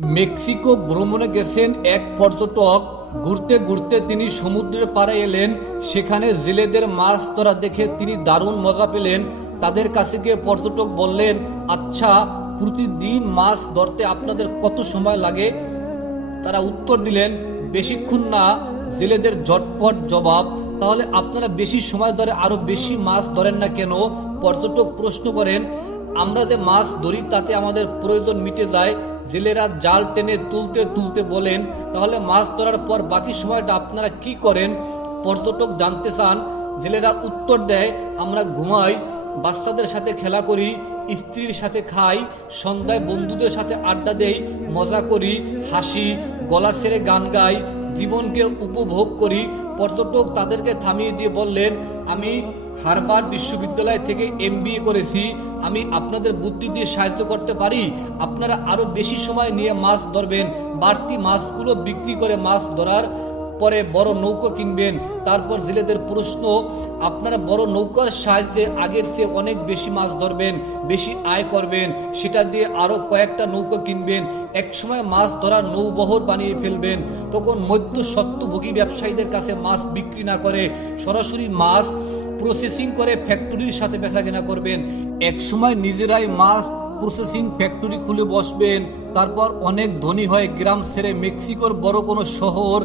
Mexico ভ্রমণে গেছেন এক পর্যটক। ঘুরতে ঘুরতে তিনি সমুদ্রের পাড়ে এলেন। সেখানে জেলেদের মাছ ধরা দেখে তিনি দারুণ মজা পেলেন। তাদের কাছে গিয়ে পর্যটক বললেন, আচ্ছা, প্রতিদিন মাছ ধরতে আপনাদের কত সময় লাগে? তারা উত্তর দিলেন, বেশিক্ষণ না। জেলেদের ঝটপট জবাব, তাহলে আপনারা বেশি সময় ধরে আরো বেশি মাছ ধরেন না কেন? পর্যটক প্রশ্ন করেন, আমরা যে মাছ ধরি তাতে আমাদের প্রয়োজন মিটে যায়। জেলেরা জাল টেনে তুলতে তুলতে বলেন, তাহলে মাছ ধরার পর বাকি সময়টা আপনারা কি করেন? পর্যটক জানতে চান। জেলেরা উত্তর দেয়, আমরা ঘুমাই, বাচ্চাদের সাথে খেলা করি, স্ত্রীর সাথে খাই, সন্ধ্যায় বন্ধুদের সাথে আড্ডা দেই, মজা করি, হাসি, গলা ছেড়ে গান গাই, জীবনকে উপভোগ করি। পর্যটক তাদেরকে থামিয়ে দিয়ে বললেন, আমি হার্ভার্ড বিশ্ববিদ্যালয় থেকে MBA করেছি। আমি আপনাদের বুদ্ধি দিয়ে সাহায্য করতে পারি। আপনারা আরো বেশি সময় নিয়ে মাছ ধরবেন, বাড়তি মাছগুলো বিক্রি করে মাছ ধরার পরে বড় নৌকা কিনবেন। তারপর জেলেদের প্রশ্ন, আপনারা বড় নৌকার সাহায্যে আগের চেয়ে অনেক বেশি মাছ ধরবেন, বেশি আয় করবেন, সেটা দিয়ে আরো কয়েকটা নৌকা কিনবেন, একসময় মাছ ধরার নৌবহর বানিয়ে ফেলবেন। তখন মধ্য স্বত্বভোগী ব্যবসায়ীদের কাছে মাছ বিক্রি না করে সরাসরি মাছ প্রসেসিং করে ফ্যাক্টরির সাথে বেচাকেনা করবেন। একসময় নিজেরাই মাছ প্রসেসিং ফ্যাক্টরি খুলে বসবেন। তারপর অনেক ধনী হয়ে গ্রাম ছেড়ে মেক্সিকোর বড় কোনো শহর,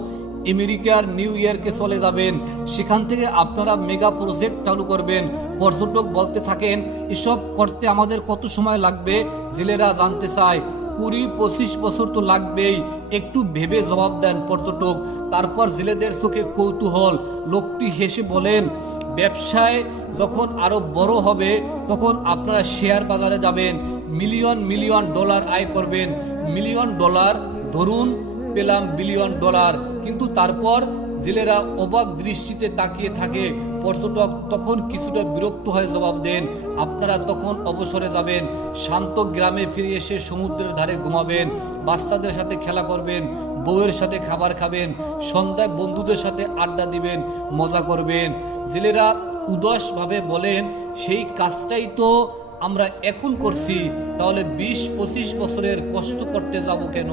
আমেরিকার নিউ ইয়র্কে চলে যাবেন। সেখান থেকে আপনারা মেগা প্রজেক্ট চালু করবেন। পর্যটক বলতে থাকেন, এসব করতে আমাদের কত সময় লাগবে? জেলেরা জানতে চায়। 20-25 বছর তো লাগবেই। একটু ভেবে জবাব দেন পর্যটক। তারপর জেলেদের চোখে কৌতূহল। লোকটি হেসে বলেন, ব্যবসায় যখন আরো বড় হবে তখন আপনারা শেয়ার বাজারে যাবেন, মিলিয়ন মিলিয়ন ডলার আয় করবেন। মিলিয়ন ডলার ধরুন, পেলাম বিলিয়ন ডলার। কিন্তু তারপর জেলেরা অবাক দৃষ্টিতে তাকিয়ে থাকে। পর্যটক তখন কিছুটা বিরক্ত হয়ে জবাব দেন, আপনারা তখন অবসরে যাবেন, শান্ত গ্রামে ফিরে এসে সমুদ্রের ধারে ঘুমাবেন, বাচ্চাদের সাথে খেলা করবেন, বউয়ের সাথে খাবার খাবেন, সন্ধ্যায় বন্ধুদের সাথে আড্ডা দিবেন, মজা করবেন। জেলেরা উদাসভাবে বলেন, সেই কাজটাই তো আমরা এখন করছি, তাহলে 20-25 বছরের কষ্ট করতে যাব কেন?